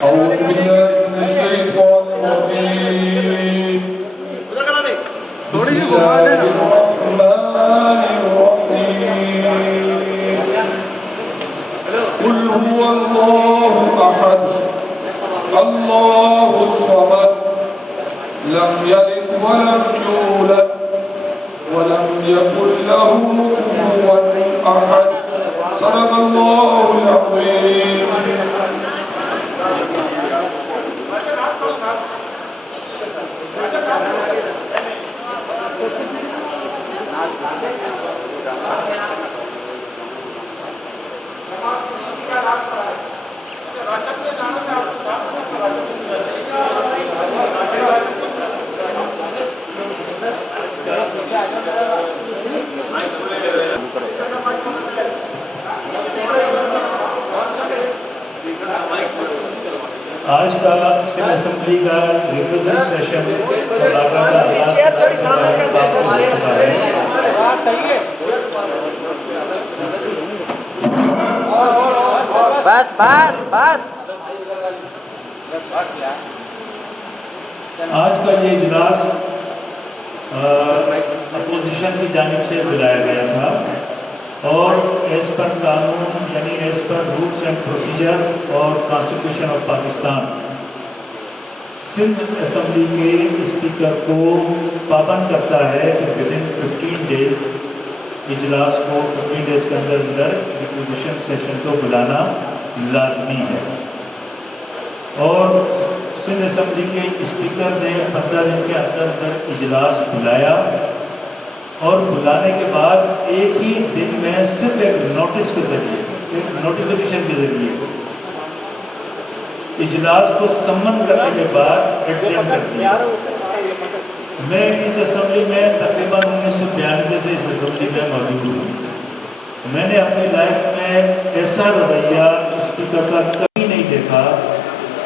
أعوذ بالله من الشيطان الرجيم بسم الله الرحمن الرحيم قل هو الله أحد الله الصمد لم يلد ولم يولد ولم يكن له كفوا أحد صدق الله العظيم. آج کا سندھ اسمبلی کا ریپرزنٹ سیشن آج کا یہ اجلاس اپوزیشن کی جانب سے بلایا گیا تھا اور ایز پر قانون یعنی ایز پر رولس اینڈ پروسیجر اور constitution of Pakistan Sindh assembly کے اسپیکر کو پابند کرتا ہے کہ ودن 15 ڈیز اجلاس کو 15 ڈیز کے اندر اپوزیشن سیشن کو بلانا لازمی ہے اور سندھ اسمبلی کے اسپیکر نے 15 دن کے اندر اجلاس بلایا اور بلانے کے بعد ایک ہی دن میں صرف ایک نوٹس کے ذریعے ایک نوٹیفیکیشن کے ذریعے اجلاس کو سمن کرنے کے بعد ایڈجرن کر دیا۔ میں اس اسمبلی میں تقریباً 1992 سے اس اسمبلی میں موجود ہوں۔ میں نے اپنی لائف میں ایسا رویہ اسپیکر کا کبھی نہیں دیکھا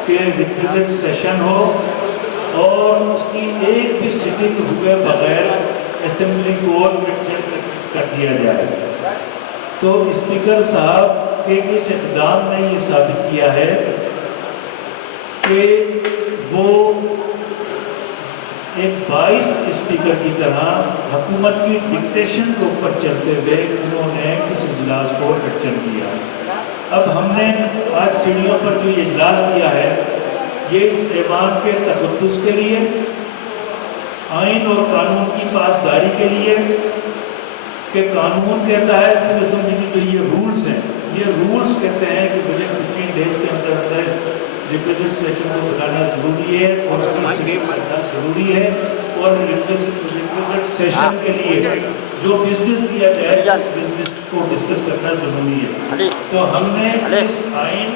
کہ ریپرزنٹ سیشن ہو اور اس کی ایک بھی سٹنگ ہوئے بغیر اسمبلی کو ایڈجرن کر دیا جائے۔ تو اسپیکر صاحب کے اس اقدام نے یہ ثابت کیا ہے کہ وہ ایک باعث اسپیکر کی طرح حکومت کی ڈکٹیشن کے اوپر چلتے ہوئے انہوں نے اس اجلاس کو ایڈجرن کیا۔ اب ہم نے آج سیڑھیوں پر جو یہ اجلاس کیا ہے یہ اس ایوان کے تقدس کے لیے، آئین اور قانون کی پاسداری کے لیے کہ قانون کہتا ہے سندھ اسمبلی کی جو یہ رولز ہیں یہ رولز کہتے ہیں کہ مجھے 15 ڈیز کے اندر ریپرزنٹ سیشن کو بلانا ضروری ہے اور اس کی سٹنگ کرنا ضروری ہے اور ریپرزنٹ سیشن کے لیے جو بزنس دیا جائے اس بزنس کو ڈسکس کرنا ضروری ہے۔ تو ہم نے اس آئین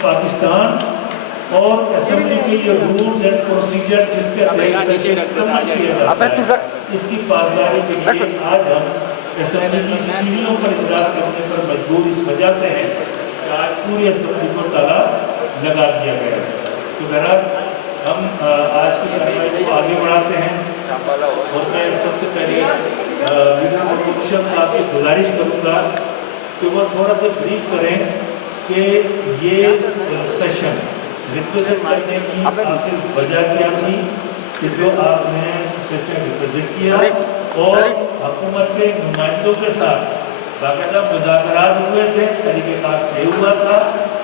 پاکستان اور اسمبلی کے یہ رولز اینڈ پروسیجر جس کے تحت سیشن سمن کیا جاتا ہے اس کی پاسداری کے لیے آج ہم اسمبلی کی سیڑھیوں پر اجلاس کرنے پر مجبور اس وجہ سے ہیں کہ آج پوری اسمبلی کو تالا لگا دیا گیا ہے۔ تو بہرحال ہم آج کی کارروائی کو آگے بڑھاتے ہیں اور میں سب سے پہلے لیڈر اپوزیشن صاحب سے گزارش کروں گا کہ وہ تھوڑا سا بریف کریں کہ یہ سیشن ریپرزنٹ کرنے کی آخر وجہ کیا تھی کہ جو آپ نے سیشن ریپرزنٹ کیا اور حکومت کے نمائندوں کے ساتھ باقاعدہ مذاکرات ہوئے تھے، طریقہ کار طے ہوا تھا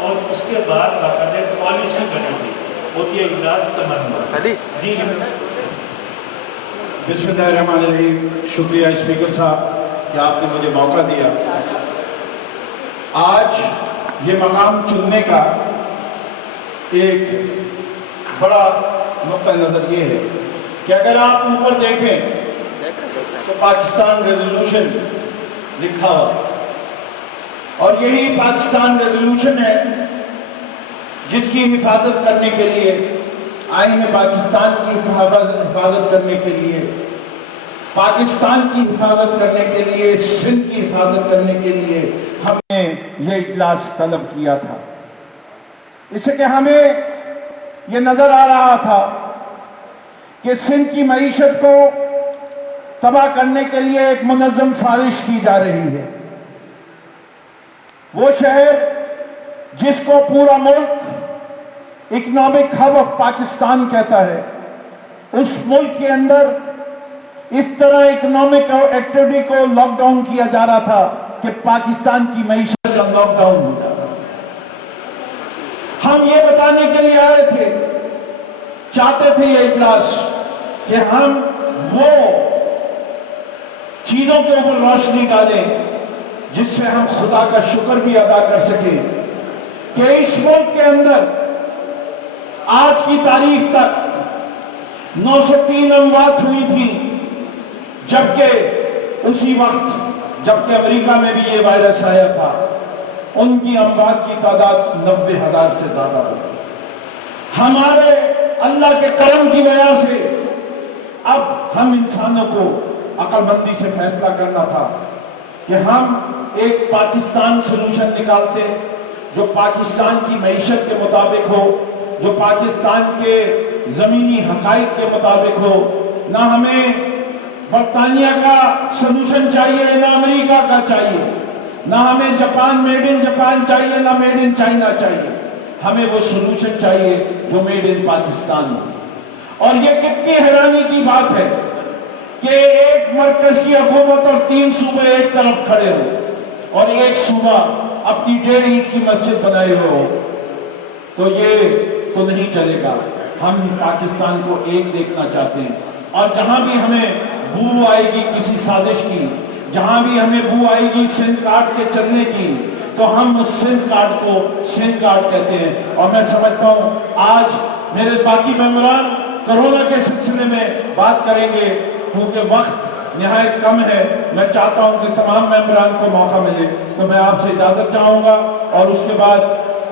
اور اس کے بعد باقاعدہ پالیسی بنی تھی اور یہ اجلاس سمن ہوا۔ جی بسم اللہ الرحمن الرحیم۔ شکریہ اسپیکر صاحب کہ آپ نے مجھے موقع دیا۔ آج یہ مقام چننے کا ایک بڑا نقطہ نظر یہ ہے کہ اگر آپ اوپر دیکھیں تو پاکستان ریزولوشن لکھا ہوا اور یہی پاکستان ریزولوشن ہے جس کی حفاظت کرنے کے لیے آئین پاکستان کی حفاظت کرنے کے لیے پاکستان کی حفاظت کرنے کے لیے سندھ کی حفاظت کرنے کے لیے ہم نے یہ اجلاس طلب کیا تھا، اس سے کہ ہمیں یہ نظر آ رہا تھا کہ سندھ کی معیشت کو تباہ کرنے کے لیے ایک منظم سازش کی جا رہی ہے۔ وہ شہر جس کو پورا ملک اکنامک ہب آف پاکستان کہتا ہے، اس ملک کے اندر اس طرح اکنامک ایکٹیویٹی کو لاک ڈاؤن کیا جا رہا تھا کہ پاکستان کی معیشت کا لاک ڈاؤن ہو جا رہا تھا۔ ہم یہ بتانے کے لیے آئے تھے، چاہتے تھے یہ اجلاس کہ ہم وہ چیزوں کے اوپر روشنی ڈالیں جس سے ہم خدا کا شکر بھی ادا کر سکیں کہ اس ملک کے اندر آج کی تاریخ تک 903 اموات ہوئی تھی، جبکہ اسی وقت جبکہ امریکہ میں بھی یہ وائرس آیا تھا، ان کی اموات کی تعداد 90,000 سے زیادہ ہوئی۔ ہمارے اللہ کے کرم کی وجہ سے اب ہم انسانوں کو عقل مندی سے فیصلہ کرنا تھا کہ ہم ایک پاکستان سلوشن نکالتے جو پاکستان کی معیشت کے مطابق ہو، جو پاکستان کے زمینی حقائق کے مطابق ہو۔ نہ ہمیں برطانیہ کا سلوشن چاہیے، نہ امریکہ کا چاہیے، نہ ہمیں جاپان میڈ ان جاپان چاہیے، نہ میڈ ان چائنا چاہیے۔ ہمیں وہ سلوشن چاہیے جو میڈ ان پاکستان ہو۔ اور یہ کتنی حیرانی کی بات ہے کہ ایک مرکز کی حکومت اور 3 صوبے ایک طرف کھڑے ہو اور ایک صوبہ اپنی 1.5 اینٹ کی مسجد بنائے ہوئے ہو، تو یہ تو نہیں چلے گا۔ ہم پاکستان کو ایک دیکھنا چاہتے ہیں، اور جہاں بھی ہمیں بو آئے گی کسی سازش کی، جہاں بھی ہمیں بو آئے گی سندھ کارڈ کے چلنے کی، تو ہم اس سندھ کارڈ کو سندھ کارڈ کہتے ہیں۔ اور میں سمجھتا ہوں آج میرے باقی ممبران کرونا کے سلسلے میں بات کریں گے، کیونکہ وقت نہایت کم ہے۔ میں چاہتا ہوں کہ تمام ممبران کو موقع ملے، تو میں آپ سے اجازت چاہوں گا، اور اس کے بعد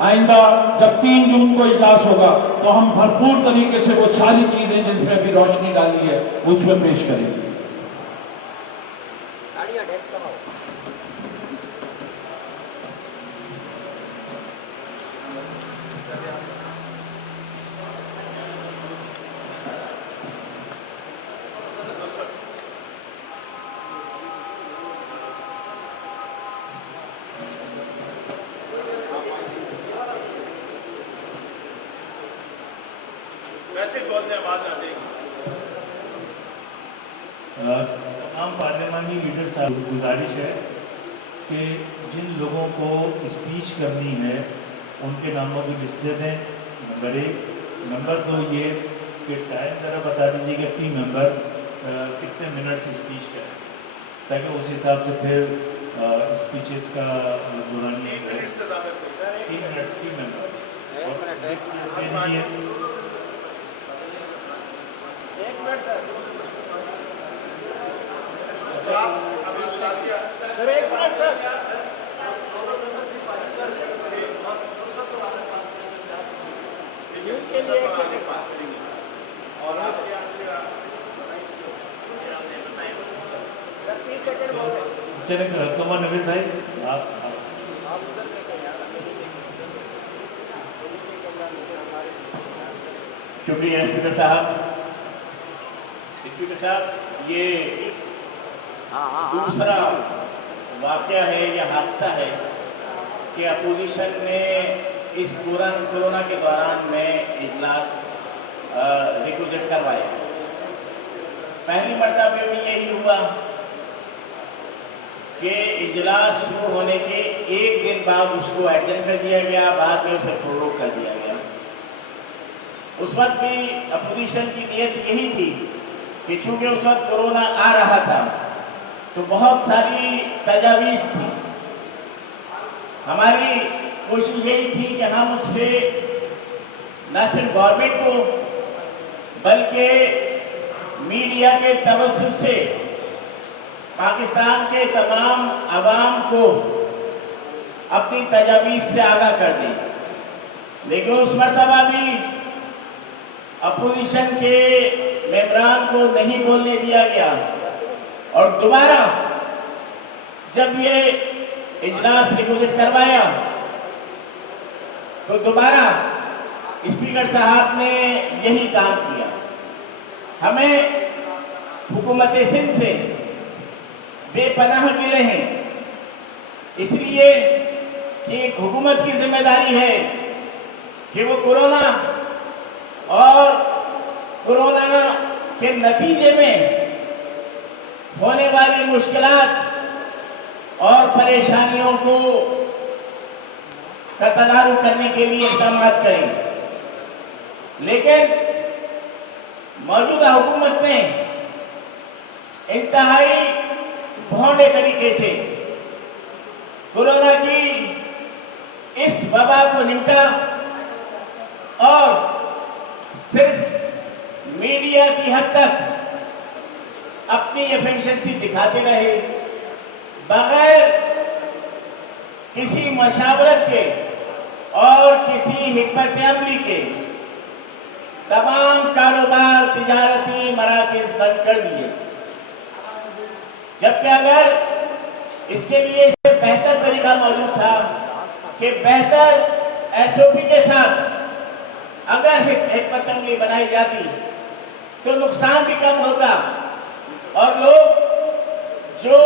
آئندہ جب 3 جون کو اجلاس ہوگا تو ہم بھرپور طریقے سے وہ ساری چیزیں جن پہ بھی روشنی ڈالی ہے اس میں پیش کریں گے۔ تمام پارلیمانی لیڈر صاحب گزارش ہے کہ جن لوگوں کو اسپیچ کرنی ہے ان کے ناموں کی لسٹ دے دیں، نمبر 1۔ نمبر 2 یہ کہ ٹائم ذرا بتا دیجیے کہ فی ممبر کتنے منٹ سے اسپیچ کریں، تاکہ اس حساب سے پھر اسپیچز کا دوران 3 منٹ فی ممبر۔ چلیں کمر نوید بھائی آپ شکریہ اسپیکر صاحب۔ اسپیکر صاحب، یہ دوسرا واقعہ ہے یا حادثہ ہے کہ اپوزیشن نے اس کورونا کے دوران میں اجلاس ریگولیٹ کروایا۔ پہلی مرتبہ بھی یہی ہوا کہ اجلاس شروع ہونے کے 1 دن بعد اس کو ایڈجن کر دیا گیا، بعد میں اسے پروروگ کر دیا گیا۔ اس وقت بھی اپوزیشن کی نیت یہی تھی کہ چونکہ اس وقت کورونا آ رہا تھا تو بہت ساری تجاویز تھی۔ ہماری کوشش یہی تھی کہ ہم اس سے نہ صرف گورنمنٹ کو بلکہ میڈیا کے توسط سے پاکستان کے تمام عوام کو اپنی تجاویز سے آگاہ کر دیں، لیکن اس مرتبہ بھی اپوزیشن کے ممبران کو نہیں بولنے دیا گیا، اور دوبارہ جب یہ اجلاس ریگولیٹ کروایا تو دوبارہ اسپیکر صاحب نے یہی کام کیا۔ ہمیں حکومت سندھ سے بے پناہ گلے ہیں، اس لیے کہ ایک حکومت کی ذمہ داری ہے कि वो कोरोना और कोरोना के नतीजे में होने वाली मुश्किलात और परेशानियों को तदारू करने के लिए इक़दाम करें। लेकिन मौजूदा हुकूमत ने इंतहाई भौंडे तरीके से कोरोना की इस वबा को निपटा और सिर्फ मीडिया की हद तक अपनी एफिशिएंसी दिखाते रहे, बगैर किसी मशावरत के और किसी हिकमत अमली के तमाम कारोबार तिजारती मराकज़ बंद कर दिए। जबकि अगर इसके लिए इससे बेहतर तरीका मौजूद था कि बेहतर एसओपी के साथ अगर हिकमत अमली बनाई जाती तो नुकसान भी कम होता और लोग जो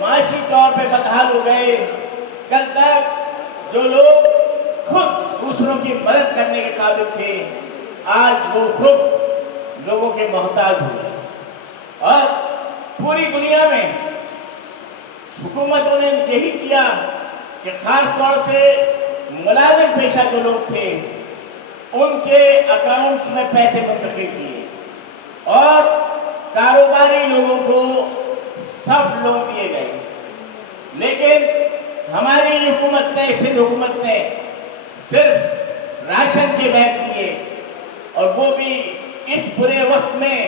माशी तौर पे बदहाल हो गए, कल तक जो लोग खुद दूसरों की मदद करने के काबिल थे, आज वो खुद लोगों के मोहताज हो गए। और पूरी दुनिया में हुकूमतों ने यही किया कि खास तौर से मुलाजिम पेशा जो लोग थे उनके अकाउंट्स में पैसे मुंतकिल किए और कारोबारी लोगों को सॉफ्ट लोन दिए गए। लेकिन हमारी हुकूमत ने, सिंध हुकूमत ने सिर्फ राशन के बैग दिए, और वो भी इस बुरे वक्त में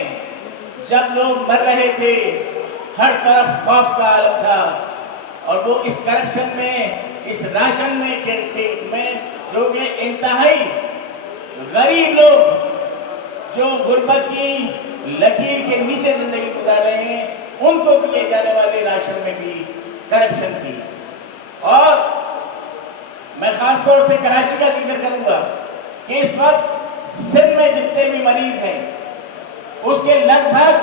जब लोग मर रहे थे, हर तरफ खौफ का आलम था। और वो इस करप्शन में, इस राशन में जो कि इंतहाई गरीब लोग जो गुर्बत की लकीर के नीचे जिंदगी गुजार रहे हैं, उनको दिए जाने वाले राशन में भी करप्शन की। और मैं खास तौर से कराची का जिक्र करूंगा कि इस वक्त सिंध में जितने भी मरीज हैं उसके लगभग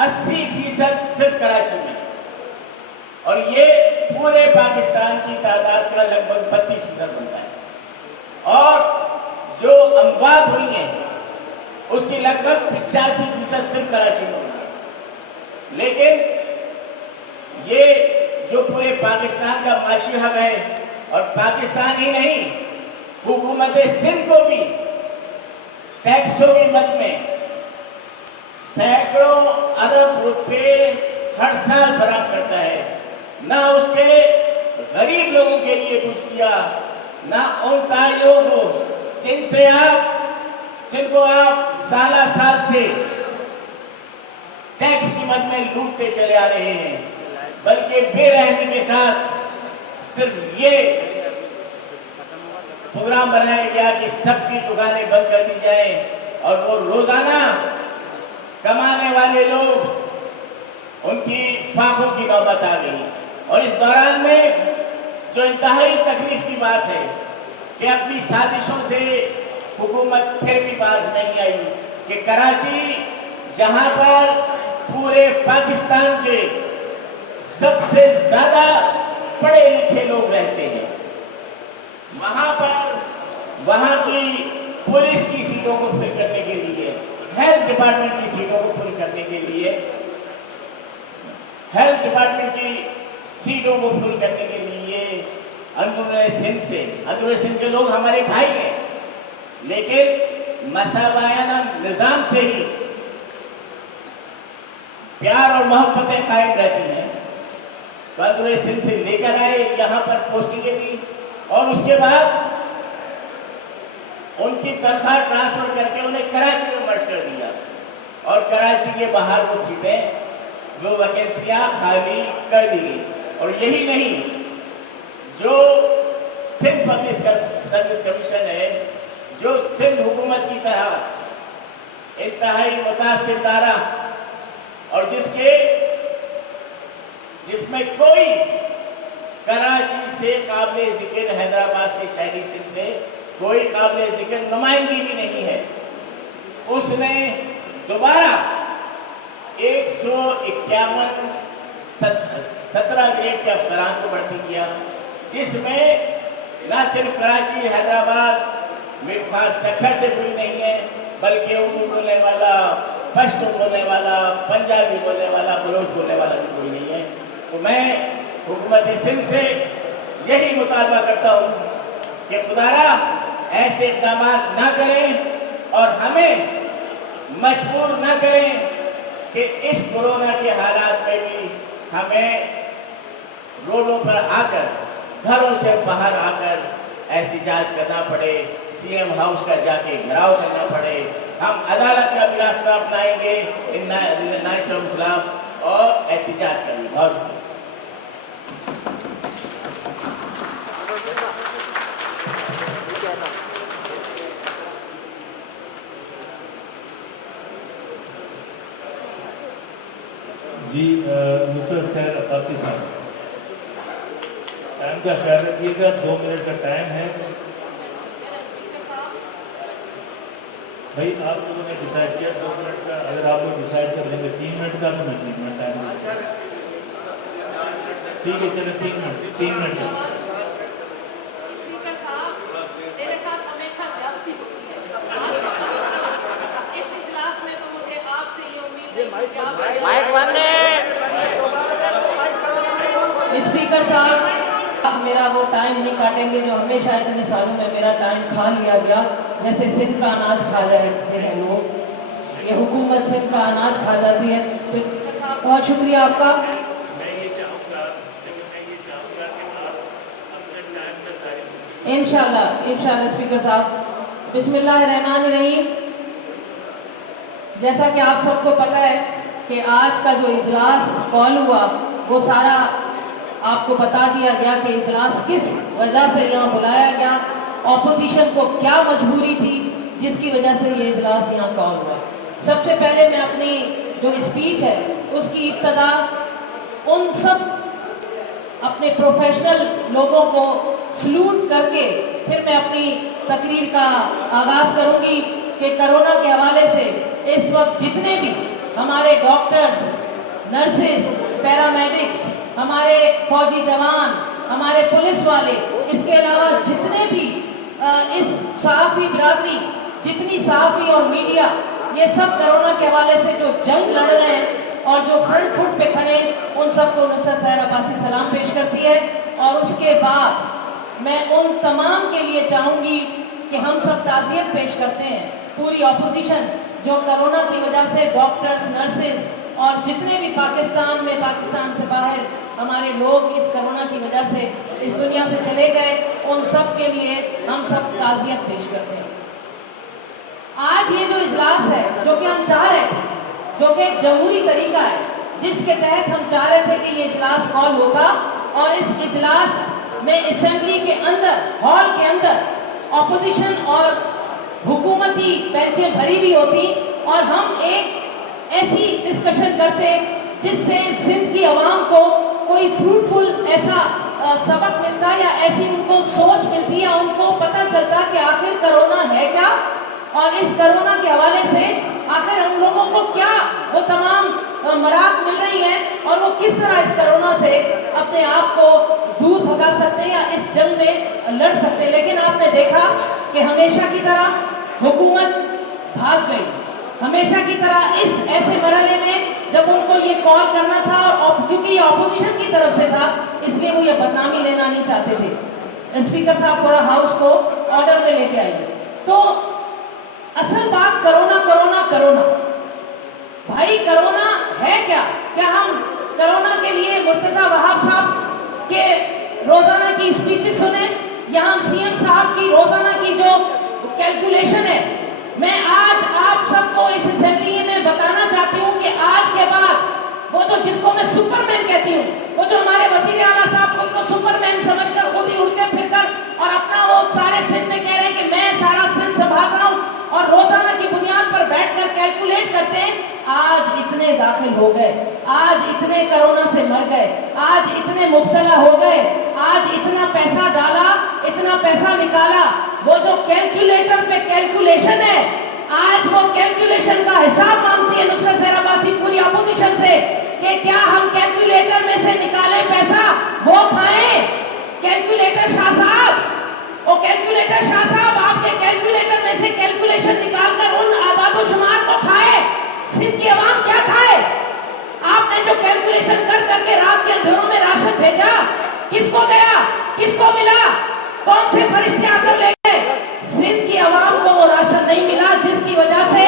80% सिर्फ कराची में, और ये पूरे पाकिस्तान की तादाद का लगभग 32% बनता है। और जो अमवात हुई हैं उसकी लगभग 85% सिर्फ कराची में हुई है। लेकिन ये जो पूरे पाकिस्तान का माशी हब है, और पाकिस्तान ही नहीं, हुकूमत सिंध को भी टैक्सों की मद में सैकड़ों अरब रुपए हर साल फराहम करता है। ना उसके गरीब लोगों के लिए कुछ किया, ना उन ताजिरों को जिनको आप साला साल से टैक्स की मद में लूटते चले आ रहे हैं, बल्कि बेरहमी के साथ सिर्फ ये प्रोग्राम बनाया गया कि सबकी दुकानें बंद कर दी जाए, और वो रोजाना कमाने वाले लोग उनकी फाकों की नौबत आ गई। और इस दौरान में जो इंतहाई तकलीफ की बात है कि अपनी साजिशों से हुकूमत फिर भी बाज नहीं आई कि कराची, जहां पर पूरे पाकिस्तान के सबसे ज्यादा पढ़े लिखे लोग रहते हैं, वहां की पुलिस की सीटों को फिल करने के लिए, हेल्थ डिपार्टमेंट की सीटों को फिल करने के लिए, हेल्थ डिपार्टमेंट की सीटों को फिल करने के लिए अंदरूनी सिंध के लोग हमारे भाई हैं, लेकिन मसावायाना निजाम से ही प्यार और मोहब्बतें कायम रहती हैं। तो अंदरूनी सिंध से लेकर आए, यहाँ पर पोस्टिंगें दी, और उसके बाद उनकी तनख्वाह ट्रांसफर करके उन्हें कराची में मर्ज कर दिया, और कराची के बाहर वो सीटें, जो वैकेंसियां खाली कर दी गई। और यही नहीं, जो सिंध पब्लिक सर्विस कमीशन है, जो सिंध हुकूमत की तरह इंतहाई मुतासिर दारा, और जिसमें कोई कराची से काबिल जिक्र, हैदराबाद से, शहरी सिंध से कोई काबिल जिक्र नुमाइंदगी भी नहीं है, उसने दोबारा 151 17 ग्रेड के अफसरान को भर्ती किया, जिसमें न सिर्फ कराची, हैदराबाद, सखर से कोई नहीं है, बल्कि उर्दू बोलने वाला, पश्तो बोलने वाला, पंजाबी बोलने वाला, बलोच बोलने वाला भी कोई नहीं है। तो मैं हुकूमत सिंध से यही मुतालबा करता हूँ कि खुदारा ऐसे इक़दाम ना करें और हमें मजबूर ना करें कि इस कोरोना के हालात में भी हमें रोडों पर आकर, घरों से बाहर आकर एहतिजाज करना पड़े, सीएम हाउस का जाके घेराव करना पड़े। हम अदालत का भी रास्ता अपनाएंगे इन नाइसों के खिलाफ और एहतिजाज करेंगे। बहुत शुक्रिया। जी नुसरत सैयद अब्बासी साहब, टाइम का ख्याल रखिएगा, 2 मिनट का टाइम है। भाई आप लोगों ने डिसाइड किया 2 मिनट का, अगर आप लोग डिसाइड कर लेंगे 3 मिनट का तो मैं 3 मिनट टाइम दूँगा। ठीक है, चलो 3 मिनट का। तेरे साथ हमेशा ज्यादती होती है। इस इजलास में तो मुझे आपसे ये उम्मीद है कि आप स्पीकर साहब मेरा वो टाइम नहीं काटेंगे जो हमेशा इतने सालों में मेरा टाइम खा लिया गया, जैसे सिंध का अनाज खा जाते हैं लोग, ये हुकूमत सिंध का अनाज खा जाती है। तो बहुत शुक्रिया आपका। इंशाल्लाह स्पीकर साहब, बिस्मिल्लाहिर्रहमानिर्रहीम। जैसा कि आप सबको पता है कि आज का जो इजलास कॉल हुआ वो सारा आपको बता दिया गया कि इजलास किस वजह से यहाँ बुलाया गया, ऑपोजिशन को क्या मजबूरी थी जिसकी वजह से ये इजलास यहाँ कॉल हुआ। सबसे पहले मैं अपनी जो स्पीच है उसकी इब्तदा उन सब अपने प्रोफेशनल लोगों को सलूट करके फिर मैं अपनी तकरीर का आगाज़ करूँगी कि कोरोना के हवाले से इस वक्त जितने भी हमारे डॉक्टर्स, नर्सेज, पैरामेडिक्स, हमारे फौजी जवान, हमारे पुलिस वाले, इसके अलावा जितने भी इस सहाफ़ी बिरादरी, जितनी सहाफ़ी और मीडिया, ये सब कोरोना के हवाले से जो जंग लड़ रहे हैं और जो फ्रंट फुट पे खड़े, उन सबको नुसरत सैयद अब्बासी सलाम पेश करती है। और उसके बाद मैं उन तमाम के लिए चाहूँगी कि हम सब ताज़ियत पेश करते हैं, पूरी अपोजिशन जो कोरोना की वजह से डॉक्टर्स, नर्सेज और जितने भी पाकिस्तान में, पाकिस्तान से बाहर हमारे लोग इस कोरोना की वजह से इस दुनिया से चले गए, उन सब के लिए हम सब ताज़ियत पेश करते हैं। आज ये जो इजलास है जो कि हम चाह रहे थे, जो कि एक जमहूरी तरीका है जिसके तहत हम चाह रहे थे कि ये इजलास कॉल होता और इस इजलास में असेंबली के अंदर, हॉल के अंदर ऑपोजिशन और हुकूमती बेंचें भरी हुई होती और हम एक ऐसी डिस्कशन करते जिससे सिंध की आवाम को कोई फ्रूटफुल ऐसा सबक मिलता या ऐसी उनको सोच मिलती या उनको पता चलता कि आखिर कोरोना है क्या और इस कोरोना के हवाले से आखिर हम लोगों को क्या वो तमाम मराहत मिल रही हैं और वो किस तरह इस कोरोना से अपने आप को दूर भगा सकते हैं या इस जंग में लड़ सकते हैं। लेकिन आपने देखा कि हमेशा की तरह हुकूमत भाग गई, हमेशा की तरह इस ऐसे मरहले में जब उनको ये कॉल करना था और क्योंकि ये ऑपोजिशन की तरफ से था इसलिए वो ये बदनामी लेना नहीं चाहते थे। स्पीकर साहब थोड़ा हाउस को ऑर्डर में लेके आइए। तो असल बात कोरोना कोरोना कोरोना, भाई कोरोना है क्या? क्या हम कोरोना के लिए मुर्तजा वहाब साहब के रोजाना की स्पीचेस सुने या हम सीएम साहब की रोजाना की जो कैलकुलेशन है? मैं आज आप सबको इस असेंबली में बताना चाहती हूँ कि आज के बाद वो जो जिसको मैं सुपरमैन कहती हूँ, वो जो हमारे वजीर आला साहब खुद को सुपरमैन समझकर खुद ही उड़ते फिरकर और अपना वो सारे सिंध में कह रहे हैं कि मैं सारा सिंध संभाल रहा हूँ और रोजाना की बुनियाद पर बैठकर कैलकुलेट करते हैं, आज इतने दाखिल हो गए, आज इतने कोरोना से मर गए, आज इतने मुब्तला हो गए, आज इतना पैसा डाला, इतना पैसा निकाला। वो जो कैलकुलेटर पे कैलकुलेशन है, आज वो कैलकुलेशन का हिसाब मांगती है नुसरत सैयद अब्बासी पूरी अपोजिशन से कि क्या हम कैलकुलेटर में से निकाले पैसा वो खाएं? कैलकुलेटर शाह साहब, وہ کیلکولیٹر شاہ صاحب آپ کے کیلکولیٹر میں سے کیلکولیشن نکال کر ان اعداد و شمار کو کھائے. سندھ کی عوام کیا کھائے؟ آپ نے جو کیلکولیشن کر کر کے رات کے اندھیروں میں راشن بھیجا, کس کو گیا, کس کو ملا, کون سے فرشتے آ کر لے گئے؟ سندھ کی عوام کو وہ راشن نہیں ملا, جس کی وجہ سے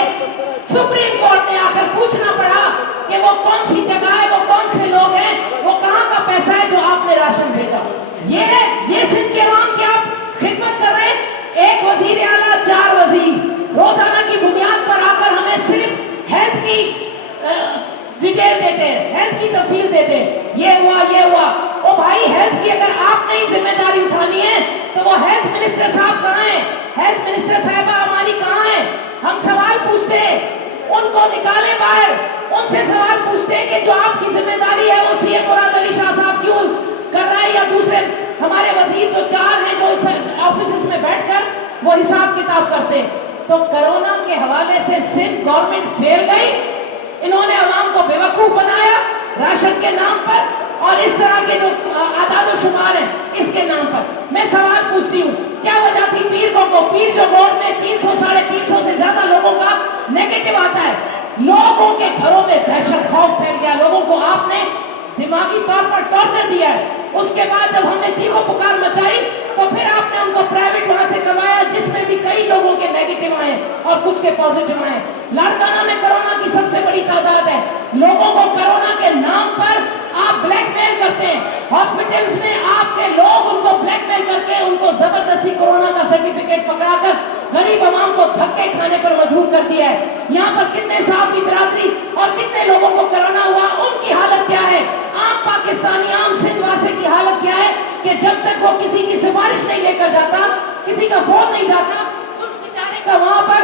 سپریم کورٹ نے آخر پوچھنا پڑا کہ وہ کون سی جگہ ہے, وہ کون سے لوگ ہیں, وہ کہاں کا پیسہ ہے جو آپ نے راشن بھیجا. یہ سندھ کی عوام کی آپ خدمت کر رہے ہیں. ایک وزیر اعلیٰ, 4 وزیر روزانہ کی بنیاد پر آ کر ہمیں صرف ہیلتھ کی ڈیٹیل دیتے ہیں, ہیلتھ کی تفصیل دیتے ہیں, یہ ہوا یہ ہوا. او بھائی, ہیلتھ کی اگر آپ نے ہی ذمہ داری اٹھانی ہے تو وہ ہیلتھ منسٹر صاحب کہاں ہیں, ہیلتھ منسٹر صاحبہ ہماری کہاں ہیں؟ ہم سوال پوچھتے ہیں, ان کو نکالیں باہر, ان سے سوال پوچھتے ہیں کہ جو آپ کی ذمہ داری ہے وہ سی ایم مراد علی شاہ صاحب کیوں کر رہا ہے, یا دوسرے ہمارے وزیر جو 4 ہیں جو اس آفیسز میں بیٹھ کر وہ حساب کتاب کرتے ہیں. تو کرونا کے حوالے سے سندھ گورنمنٹ فیل گئی. انہوں نے عوام کو بے وقوف بنایا راشن کے نام پر, اور اس طرح کے جو اعداد و شمار ہیں اس کے نام پر. میں سوال پوچھتی ہوں, کیا وجہ تھی پیر کو پیر جو ووٹ میں 300 350 سے زیادہ لوگوں کا نیگیٹو آتا ہے, لوگوں کے گھروں میں دہشت خوف پھیل گیا, لوگوں کو آپ نے دماغی طور پر ٹارچر دیا ہے. اس کے بعد جب ہم نے چیخو پکار مچائی تو پھر آپ نے ان کو پرائیویٹ وہاں سے کروایا, جس میں بھی کئی لوگوں کے نیگیٹو آئے اور کچھ کے پازیٹو آئے. لاڑکانہ میں کرونا کی سب سے بڑی تعداد ہے. لوگوں کو کرونا کے نام پر آپ بلیک میل کرتے ہیں, ہاسپٹلز میں آپ کے لوگ ان کو بلیک میل کر کے ان کو زبردستی کرونا کا سرٹیفکیٹ پکڑا کر غریب عوام کو دھکے کھانے پر مجبور کر دیا ہے. یہاں پر کتنے صحافی برادری اور کتنے لوگوں کو کرونا ہوا, ان کی حالت کیا ہے؟ عام پاکستانی, عام سندھ واسے کی حالت کیا ہے کہ جب تک وہ کسی کی سفارش نہیں لے کر جاتا, کسی کا فون نہیں جاتا, اس بیچارے کا وہاں پر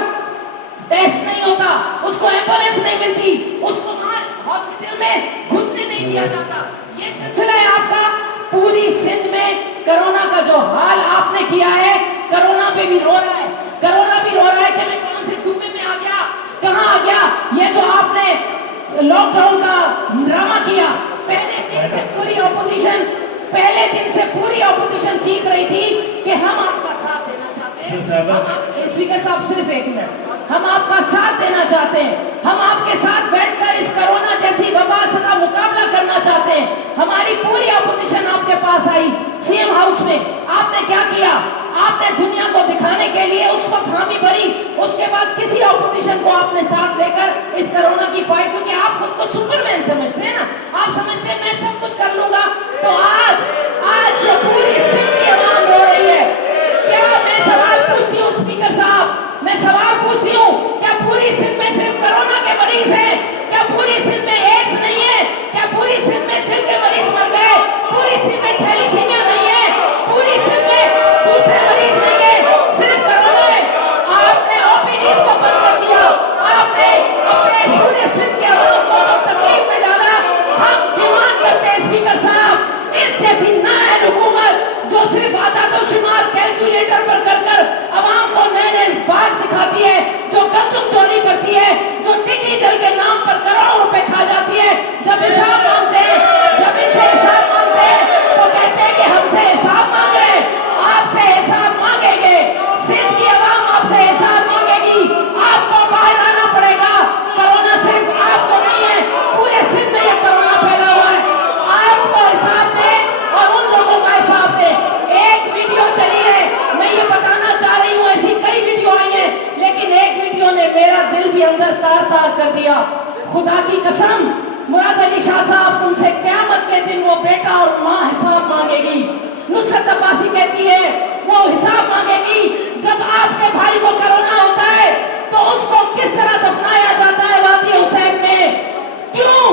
ٹیسٹ نہیں ہوتا, اس کو ایمبولینس نہیں ملتی, اس کو ہاسپٹل میں گھسنے نہیں دیا جاتا. یہ سلسلہ ہے آپ کا. پوری سندھ میں کرونا کا جو حال آپ نے کیا ہے, کرونا پہ بھی رو رہا ہے, کرونا بھی رو رہا ہے کہ میں کون سے صوبے میں آ گیا, کہاں آ گیا. یہ جو آپ نے لاک ڈاؤن کا ڈرامہ کیا, پہلے دن سے پوری اپوزیشن چیخ رہی تھی کہ ہم آپ کا ساتھ دینا چاہتے ہیں. اسپیکر صاحب صرف ایک منٹ, ہم آپ کا ساتھ دینا چاہتے ہیں, ہم آپ کے ساتھ بیٹھ کر اس کرونا جیسی وبا کا مقابلہ کرنا چاہتے ہیں. ہماری پوری اپوزیشن آپ کے پاس آئی سی ایم ہاؤس میں. آپ نے کیا کیا؟ آپ نے دنیا کو دکھانے کے لیے اس وقت حامی بھری, اس کے بعد کسی اپوزیشن کو آپ نے ساتھ لے کر اس کرونا کی فائٹ, کیونکہ آپ خود کو سپر مین سمجھتے ہیں نا, آپ سمجھتے ہیں میں سب کچھ کر لوں گا. تو آج جو پوری سندھ کی عوام رو رہی ہے, کیا میں سوال پوچھتی ہوں اسپیکر صاحب, میں سوال پوچھتی ہوں, کیا پوری سندھ میں صرف کرونا کے مریض ہیں؟ کیا پوری سندھ میں ایڈز نہیں ہے؟ کیا پوری سندھ میں دل کے مریض مر گئے؟ پوری سندھ میں تھیلیسیمیا نہیں ہے؟ پوری سندھ میں دوسرے مریض نہیں ہے؟ صرف کرونا ہے. آپ نے او پی ڈیز کو بند کر دیا, آپ نے اپنے پورے سندھ کے عوام کو جو تکلیف میں ڈالا. ہم ڈیمانڈ کرتے ہیں اسپیکر صاحب, اس جیسی نااہل حکومت جو صرف اعداد و شمار کیلکولیٹر پر کر کر عوام کو نئے نئے باغ دکھاتی ہے, جو گندم چوری کرتی ہے, جو ٹڈی دل کے نام پر کروڑوں روپے کھا جاتی ہے, جب حساب مانگتے ہیں, جب ان سے حساب مانگتے ہیں تو کہتے ہیں کہ ہم سے حساب مانگ رہے ہیں. آپ سے حساب مانگیں گے, سندھ کی عوام آپ سے حساب مانگے گی, آپ کو باہر آنا پڑے گا. کرونا صرف آپ کو نہیں ہے, پورے سندھ میں یہ کرونا پھیلا ہوا ہے. آپ کو حساب دیں اور ان لوگوں کا حساب دیں. ایک ویڈیو چلی ہے, میں یہ بتانا چاہ رہی ہوں, ایسی کئی ویڈیو آئی ہیں, لیکن ایک ویڈیو نے میرا دل بھی اندر تار تار کر دیا. خدا کی قسم, مراد علی شاہ صاحب, تم سے قیامت کے دن وہ بیٹا اور ماں حساب مانگے گی. نصرت عباسی کہتی ہے وہ حساب مانگے گی. جب آپ کے بھائی کو کرونا ہوتا ہے تو اس کو کس طرح دفنایا جاتا ہے وادی حسین میں؟ کیوں؟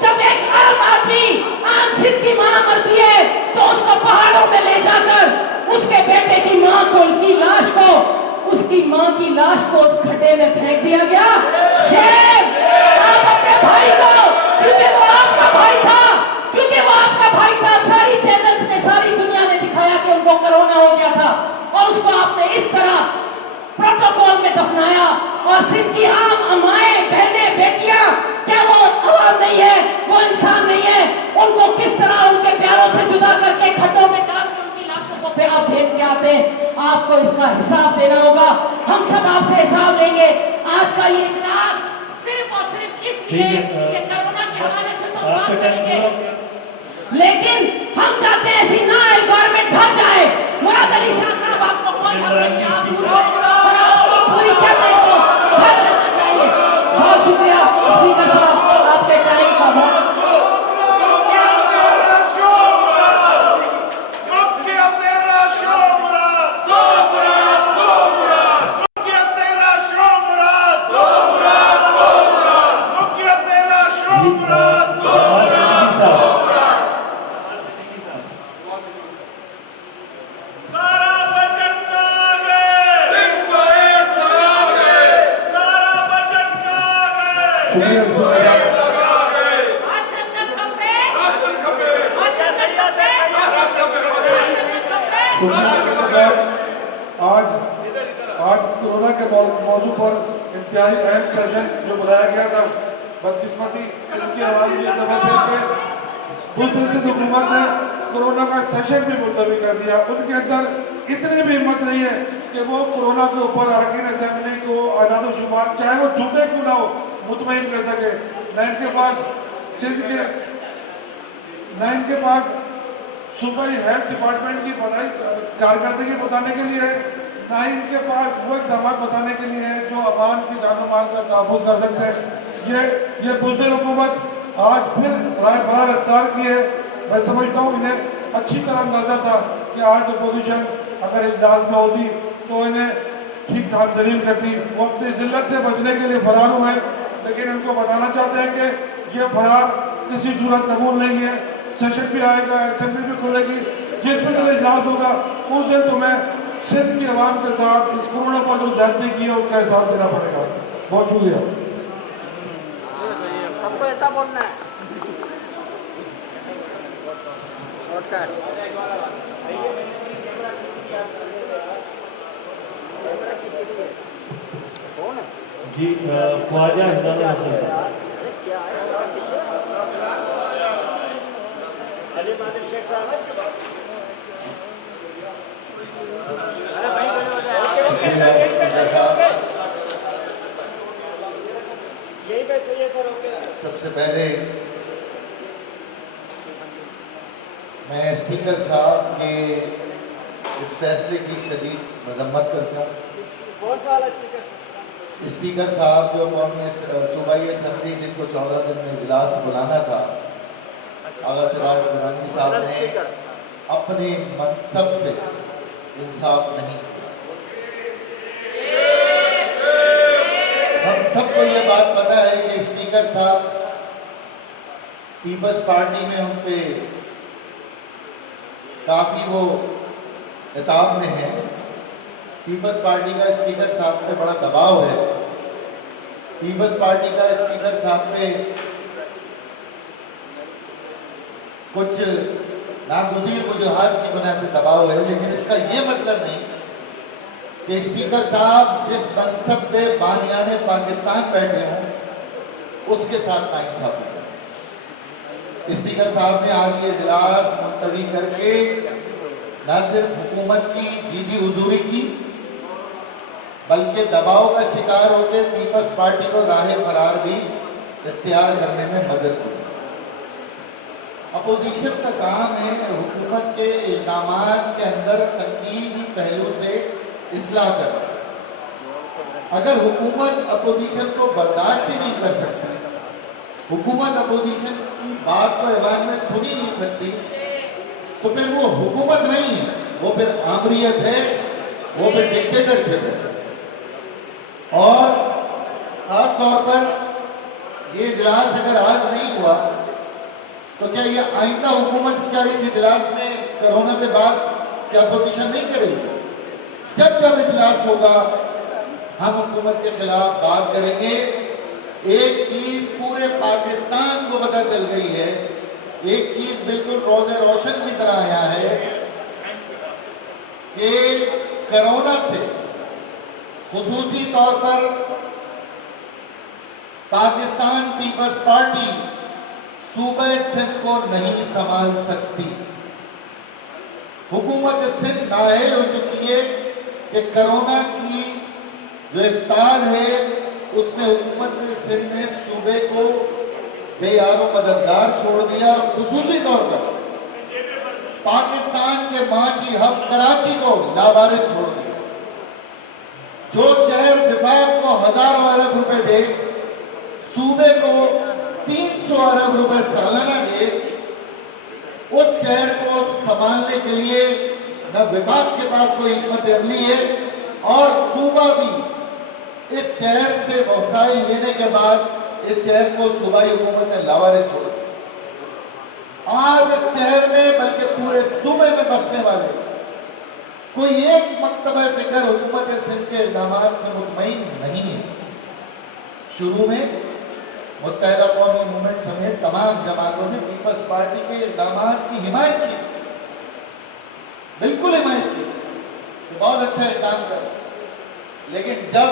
جب ایک عام آدمی, عام سندھ کی ماں مرتی ہے تو اس کو پہاڑوں میں لے جا کر اس کے بیٹے کی ماں کو, کی لاش کو, اس کی ماں کی لاش کو اس کھڈے میں پھینک دیا گیا. شیر, آپ اپنے بھائی کو, کیونکہ وہ آپ کا بھائی تھا, کیونکہ وہ آپ کا بھائی تھا, ساری چینلز نے, ساری دنیا نے دکھایا کہ ان کو کرونا ہو گیا تھا, اور اس کو آپ نے اس طرح پروٹوکول میں دفنایا. اور سندھ کی عام امائیں, بہنیں, بیٹیاں, کیا وہ عوام نہیں ہے, وہ انسان نہیں ہے؟ ان کو کس طرح ان کے پیاروں سے جدا کر کے کھڈوں میں ڈال کے ان کی لاشوں کو पे आप भेंट के आते हैं, आपको इसका हिसाब देना होगा। हम सब आपसे हिसाब लेंगे। आज का ये इजलास सिर्फ और सिर्फ इसलिए कि कोरोना के हवाले से तो बात करेंगे, लेकिन हम चाहते हैं ऐसी नाइल गवर्नमेंट घर जाए। मुराद अली शाह साहब आपको कोई हक नहीं, आप और आपकी पूरी कैबिनेट को घर जाना चाहिए। बहुत शुक्रिया स्पीकर साहब, आपके टाइम का बहुत आज कोरोना के मौजू पर इंतहाई अहम सेशन जो बुलाया गया था, बदकिस्मती की आवाज़ की दफा फिर बुलबुल से हुकूमत ने कोरोना का सेशन भी मुलतवी कर दिया। उनके अंदर इतनी भी हिम्मत नहीं है कि वो कोरोना के ऊपर अरकान असेंबली को आदाद व शुमार, चाहे वो झूठे क्यों ना हो, मुतमईन कर सके। न इनके पास सिंध के, न इनके पास सूबाई हेल्थ डिपार्टमेंट की कारकर्दगी बताने के लिए, ना ही इनके पास वो इक़दाम बताने के लिए है जो अवाम की जान माल का तहफ़्फ़ुज़ कर सकते हैं। ये बुज़दिल हुकूमत आज फिर राय बड़ा रफ्तार की है। मैं समझता हूँ इन्हें अच्छी तरह अंदाज़ा था कि आज अपोजिशन अगर इजलास में होती तो इन्हें ठीक ठाक जलील करती। वो अपनी ज़िल्लत से बचने के लिए फरार हुए, लेकिन इनको बताना चाहते हैं कि ये फरार किसी सूरत कबूल नहीं है। सेशन भी आएगा, असेंबली भी खुलेगी, जिस भी दिन इजलास होगा उस दिन तुम्हें सिंध की आवाम के साथ इस कोरोना पर जो ज़्यादती की है उसका हिसाब देना पड़ेगा। बहुत शुक्रिया। हमको ऐसा बोलना है। जी ख्वाजा हिदायत नसीर साहब। सबसे पहले मैं स्पीकर साहब के इस फैसले की शदीद मजम्मत करता हूँ। स्पीकर साहब जो कौमी सूबाई असम्बली जिनको 14 दिन में इजलास बुलाना था, आगा सिराज दुरानी साहब ने अपने मनसब से इंसाफ नहीं किया। हम सबको ये बात पता है कि स्पीकर साहब पीपल्स पार्टी में उन पे काफ़ी वो इताब में है। पीपल्स पार्टी का स्पीकर साहब पे बड़ा दबाव है। पीपल्स पार्टी का स्पीकर साहब पे कुछ नागुज़ीर वजूहात की बुनियाद पर दबाव है, लेकिन इसका ये मतलब नहीं कि स्पीकर साहब जिस मनसब पे बानियाने पाकिस्तान बैठे हों उसके साथ नाइंसाफ़ी करें। स्पीकर साहब ने आज ये इजलास मुलतवी करके न सिर्फ हुकूमत की जीजी हुजूरी की, बल्कि दबाव का शिकार होकर पीपल्स पार्टी को राह फरार भी इख्तियार करने में मदद की। अपोजिशन का काम है हुकूमत के इक़दामात के अंदर तंकीदी पहलू से इस्लाह करना। अगर हुकूमत अपोजिशन को बर्दाश्त ही नहीं कर सकती, हुकूमत अपोजिशन की बात को ऐवान में सुन ही नहीं सकती, तो फिर वो हुकूमत नहीं है, वो फिर आमरियत है, वो फिर डिक्टेटरशिप है। और ख़ास तौर पर ये इजलास अगर आज नहीं हुआ तो क्या ये आइंदा हुकूमत क्या इस इजलास में कोरोना के बाद क्या अपोजिशन नहीं करेगी? जब जब इजलास होगा हम हुकूमत के खिलाफ बात करेंगे। एक चीज पूरे पाकिस्तान को पता चल गई है, एक चीज बिल्कुल रोज़े रोशन की तरह आया है कि कोरोना से खुसूसी तौर पर पाकिस्तान पीपल्स पार्टी सूबे सिंध को नहीं संभाल सकती। हुकूमत सिंध नाअहल हो चुकी है कि कोरोना की जो इफ्तार है उसमें हुकूमत सिंध ने सूबे को बेयारो मददगार छोड़ दिया और खुसूसी तौर पर पाकिस्तान के माची हब कराची को लावारिस छोड़ दिया। जो शहर विभाग को हजारों अरब रुपए दे, सूबे को 300 अरब रुपए सालाना दे, उस शहर को संभालने के लिए न विभाग के पास कोई हिकमत अमली है और सूबा भी इस शहर से वसाइल लेने के बाद इस शहर को सूबाई हुकूमत ने लावारिस छोड़ दिया। आज इस शहर में बल्कि पूरे सूबे में बसने वाले कोई एक मकतबा फिक्र हुकूमत सिंध के इक़दामात से मुतमईन नहीं है। शुरू में मुत्तहिदा कौमी मूवमेंट समेत तमाम जमातों ने पीपल्स पार्टी के इक़दामात की हिमायत की, बिल्कुल हिमायत की कि बहुत अच्छा इक़दाम करें। लेकिन जब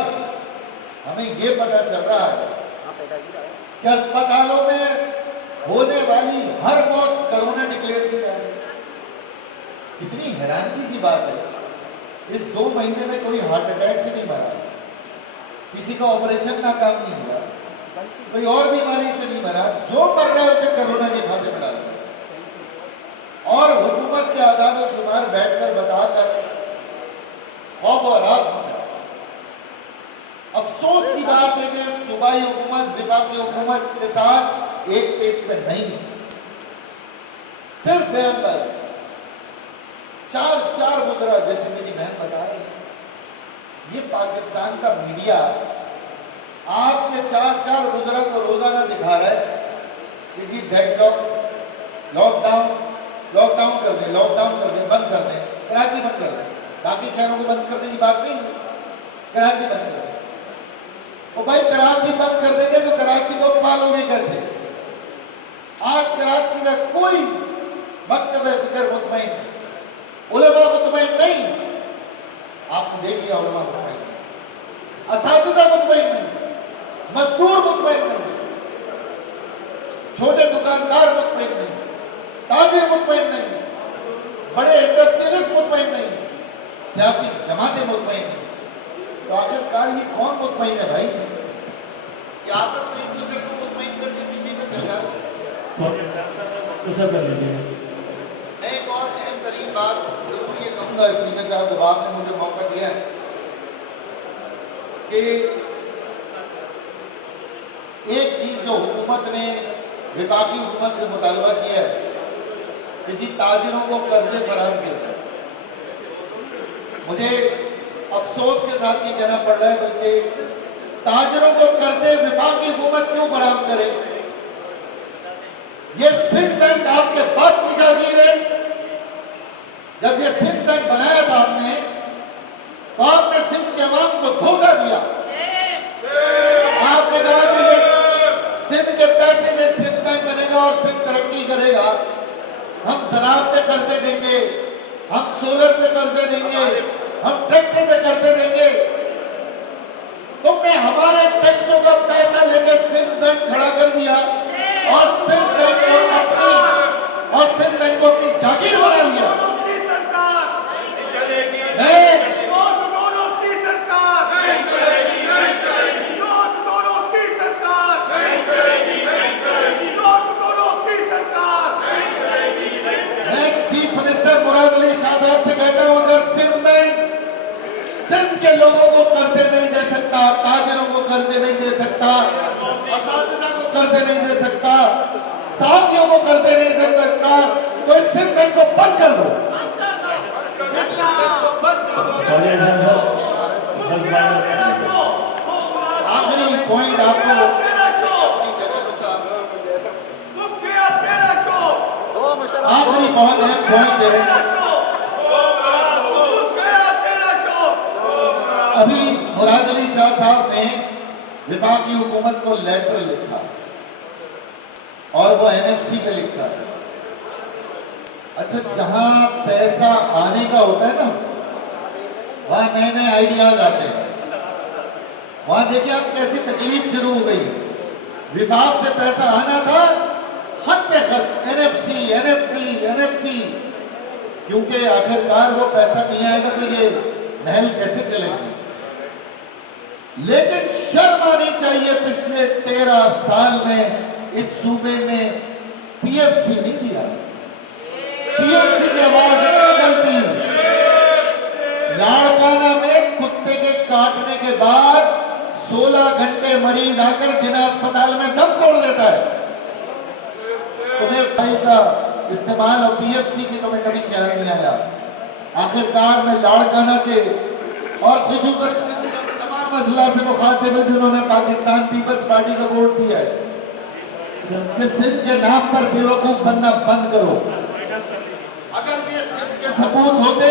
हमें ये पता चल रहा है कि अस्पतालों में होने वाली हर मौत कोरोना डिक्लेयर की जा रही है, कितनी हैरानगी की बात है। इस 2 महीने में कोई हार्ट अटैक से नहीं मरा, किसी का ऑपरेशन नाकाम नहीं हुआ, कोई और बीमारी से नहीं मरा, जो मर रहा है उसे कोरोना के खाते में डाल दिया। और हुकूमत के आदाद और शुमार बैठकर बताकर खौफ और राज मचा। अफसोस की बात है कि सूबाई हुकूमत विभाग की हुकूमत के साथ एक पेज पे नहीं है, सिर्फ बयानबाजी। 4 मुजरा, जैसे मेरी बहन बता रही है, ये पाकिस्तान का मीडिया आपके 4 मुजरा को रोजाना दिखा रहा है कि जी डेडलॉक, लॉकडाउन कर दें, बंद कर दें, कराची बंद कर दें। बाकी शहरों को बंद करने की बात नहीं है, कराची बंद कर दें। और भाई कराची बंद कर देंगे तो कराची को पालोगे कैसे? आज कराची का कोई मकतब फिक्र मुतमईन नहीं, उलमा मुतमईन नहीं। आपने देख लिया, उलमा मुतमईन नहीं, असातिज़ा मुतमईन नहीं, मजदूर मुतमईन नहीं, छोटे दुकानदार मुतमईन नहीं, ताजिर मुतमईन नहीं, बड़े इंडस्ट्रियलिस्ट मुतमईन नहीं, सियासी जमातें मुतमईन नहीं। तो आखिरकार ये कौन मुतमईन है भाई कि आपस में एक दूसरे को मुतमईन करके पीछे से चल जा रहे? मैं एक और अहम तरीन बात जरूर ये कहूँगा स्पीकर साहब, जब आपने मुझे मौका दिया है कि एक चीज जो हुकूमत ने विफाकी हुकूमत से मुतालबा किया है कि जी ताजिरों को कर्जे फराहम किए। मुझे अफसोस के साथ ये कहना पड़ रहा है बल्कि ताजिरों को कर्जे विफाकी हुकूमत क्यों फराहम करे? ये सिंध बैंक आपके बाप की जागीर है। जब ये सिंध बैंक बनाया था आपने, तो आपने सिंध के अवाम को धोखा दिया। आपने कहा कि ये सिंध के पैसे से सिंध बैंक बनेगा और सिंध तरक्की करेगा, हम ज़राअत पे कर्जे देंगे, हम सोलर पे कर्जे देंगे, हम ट्रैक्टर पे कर्जे देंगे। तुमने हमारे टैक्सों का पैसा लेकर सिंध बैंक खड़ा कर दिया और सिंध बैंक को अपनी जागीर बना लिया। मैं चीफ मिनिस्टर मुराद अली शाह साहब से कहता हूं, अगर सिंध बैंक सिंध के लोगों को कर्जे नहीं दे सकता, ताजिरों को कर्जे नहीं दे सकता, असातिज़ा को कर्जे नहीं दे सकता, साथियों को कर्जे नहीं दे सकता, तो इस सिंध बैंक को बंद कर दो। इस सिंध बैंक को बंद कर दो। आखिरी पॉइंट आपको अपनी जगह रुका, आखिरी बहुत अहम पॉइंट है। अभी मुराद अली शाह साहब ने विफाकी हुकूमत को लेटर लिखा और वो एनएफसी पे लिखा है। अच्छा, जहां पैसा आने का होता है ना, वहां नए नए आइडियाज आते हैं। वहां देखिए आप कैसी तकलीफ शुरू हो गई। विभाग से पैसा आना था, खत पे खत, एनएफसी एनएफसी एनएफसी। क्योंकि आखिरकार वो पैसा नहीं आएगा तो ये महल कैसे चलेगी। लेकिन शर्म आनी चाहिए, पिछले 13 साल में इस सूबे में पीएफसी नहीं दिया, पीएफसी की आवाज नहीं निकलती। लाड़काना में कुत्ते के काटने के बाद 16 घंटे मरीज आकर जिला अस्पताल में दम तोड़ देता है। तुम्हें भाई का इस्तेमाल और पीएफसी की तुम्हें कभी ख्याल नहीं आया। आखिरकार में लाड़काना के और खुसूसन तमाम अजला से मुखातिब है जिन्होंने पाकिस्तान पीपल्स पार्टी का वोट दिया है कि सिंध के नाम पर बेवकूफ बनना बंद करो। अगर ये सिंध के सबूत होते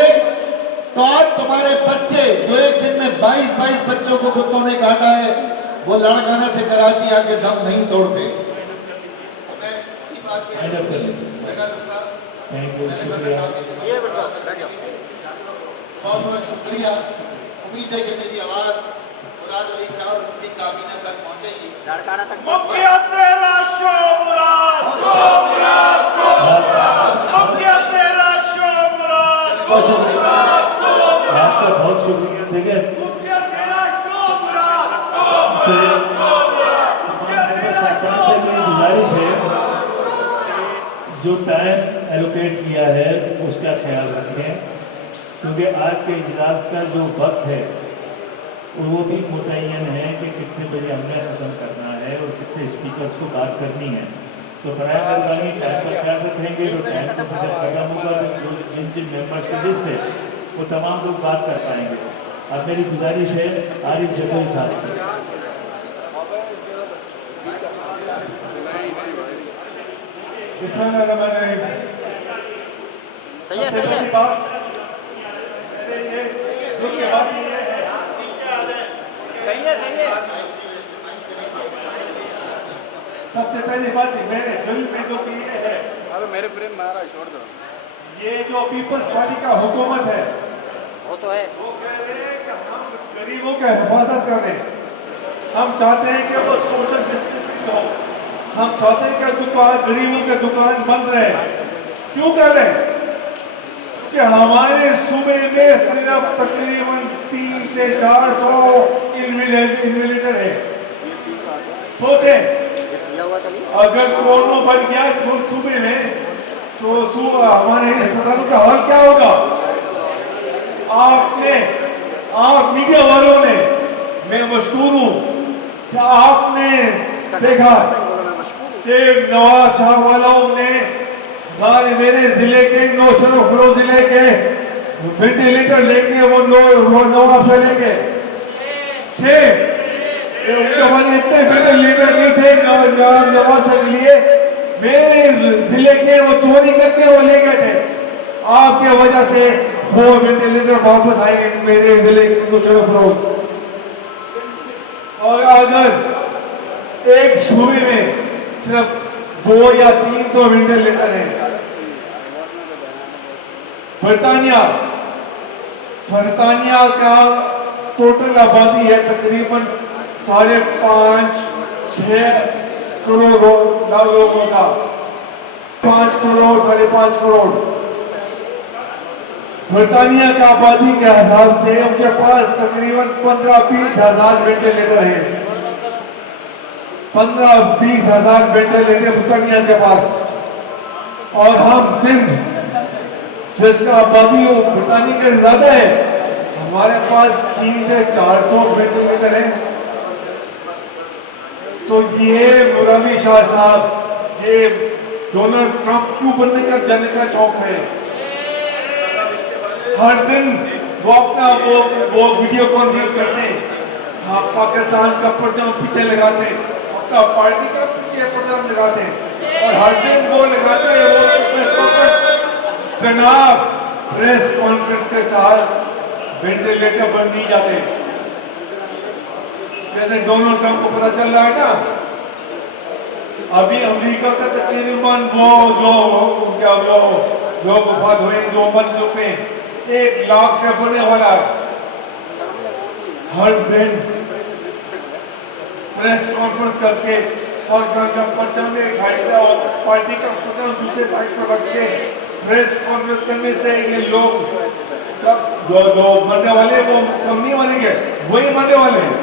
तो आज तुम्हारे बच्चे जो एक दिन में 22 बच्चों को कुत्तों ने काटा है, वो लाड़काना से कराची आके दम नहीं तोड़ते। मैं इसी बात पे बहुत बहुत शुक्रिया। उम्मीद है कि मेरी आवाज मुराद अली शाह और उनकी काबीना तक पहुंचेगी। आपका बहुत शुक्रिया। ठीक है, से मेरी गुजारिश है जो टाइम एलोकेट किया है उसका ख्याल रखें, क्योंकि आज के इजलास का जो वक्त है वो भी मुतय्यन है कि कितने बजे हमने ख़त्म करना है और कितने स्पीकर्स को बात करनी है। तो बराए मेहरबानी टाइम का ख्याल रखेंगे। तो टाइम को जब खत्म होगा तो जिन जिन मेंबर्स की लिस्ट है वो तमाम लोग बात कर पाएंगे। अब मेरी गुजारिश है आरिफ जगोई साहब से। सबसे पहली बात मेरे दिल में जो की है, अबे मेरे फ्रेम मारा छोड़ दो। ये जो पीपल्स पार्टी का हुकूमत है वो तो है, वो कह रहे हैं कि हम गरीबों का हिफाजत कर रहे हैं। हम चाहते हैं कि वो सोशल डिस्टेंसिंग हो। हम चाहते हैं कि दुकान गरीबों के दुकान बंद रहे। क्यों कर रहे हैं? क्योंकि हमारे सूबे में सिर्फ तकरीबन 300 से 400 इन्वेलिटर है। सोचें, अगर कोरोना बढ़ गया इस सूबे में तो हमारे अस्पतालों का हाल क्या होगा? आप मीडिया वालों ने, मैं मशकूर हूँ कि आपने देखा कि नवाब शाह वालों ने मेरे जिले के नौशहर फरोज जिले के वेंटिलेटर लेके वो नवाब शाह लेके 6 उनके पास इतने वेंटिलेटर नहीं थे नवाब शाह के लिए। मेरे जिले के वो चोरी करके वो ले गए थे। आपके वजह से वो वेंटिलेटर वापस आए मेरे जिले को फरोज। और अगर एक सूबे में सिर्फ 2 या 300 वेंटिलेटर है, बरतानिया का टोटल आबादी है तकरीबन 5.5-6 करोड़ लोगों का, 5 करोड़ 5.5 करोड़। बरतानिया का आबादी के हिसाब से उनके पास तकरीबन 15-20 हजार वेंटिलेटर है। 15-20 हजार वेंटिलेटर बरतानिया के पास। और हम सिंध जिसका आबादी बरतानिया के ज्यादा है, हमारे पास 300 से 400 वेंटिलेटर है। तो ये मुरादी शाह साहब, ये डोनाल्ड ट्रंप क्यों बनने का जाने का शौक है? हर दिन वो अपना वो वीडियो कॉन्फ्रेंस करते हैं, हाँ, पाकिस्तान का पर्चा पीछे लगाते हैं, अपना पार्टी का पीछे पर्चा लगाते हैं और हर दिन वो लगाते हैं वो प्रेस कॉन्फ्रेंस। जनाब, प्रेस कॉन्फ्रेंस के साथ वेंटिलेटर बन नहीं जाते। जैसे डोनाल्ड ट्रंप को पता चल रहा है ना, अभी अमेरिका का तकरीबन वो जो वफात हुए, जो मर चुके, 1 लाख से बढ़ने वाला है। हर दिन प्रेस कॉन्फ्रेंस करके पाकिस्तान का पर्चा में एक साइड पे और पार्टी का पर्चा दूसरे साइड पर रख के प्रेस कॉन्फ्रेंस करने से ये लोग जो मरने वाले हैं वो कम नहीं मरेंगे, वही मरने वाले हैं।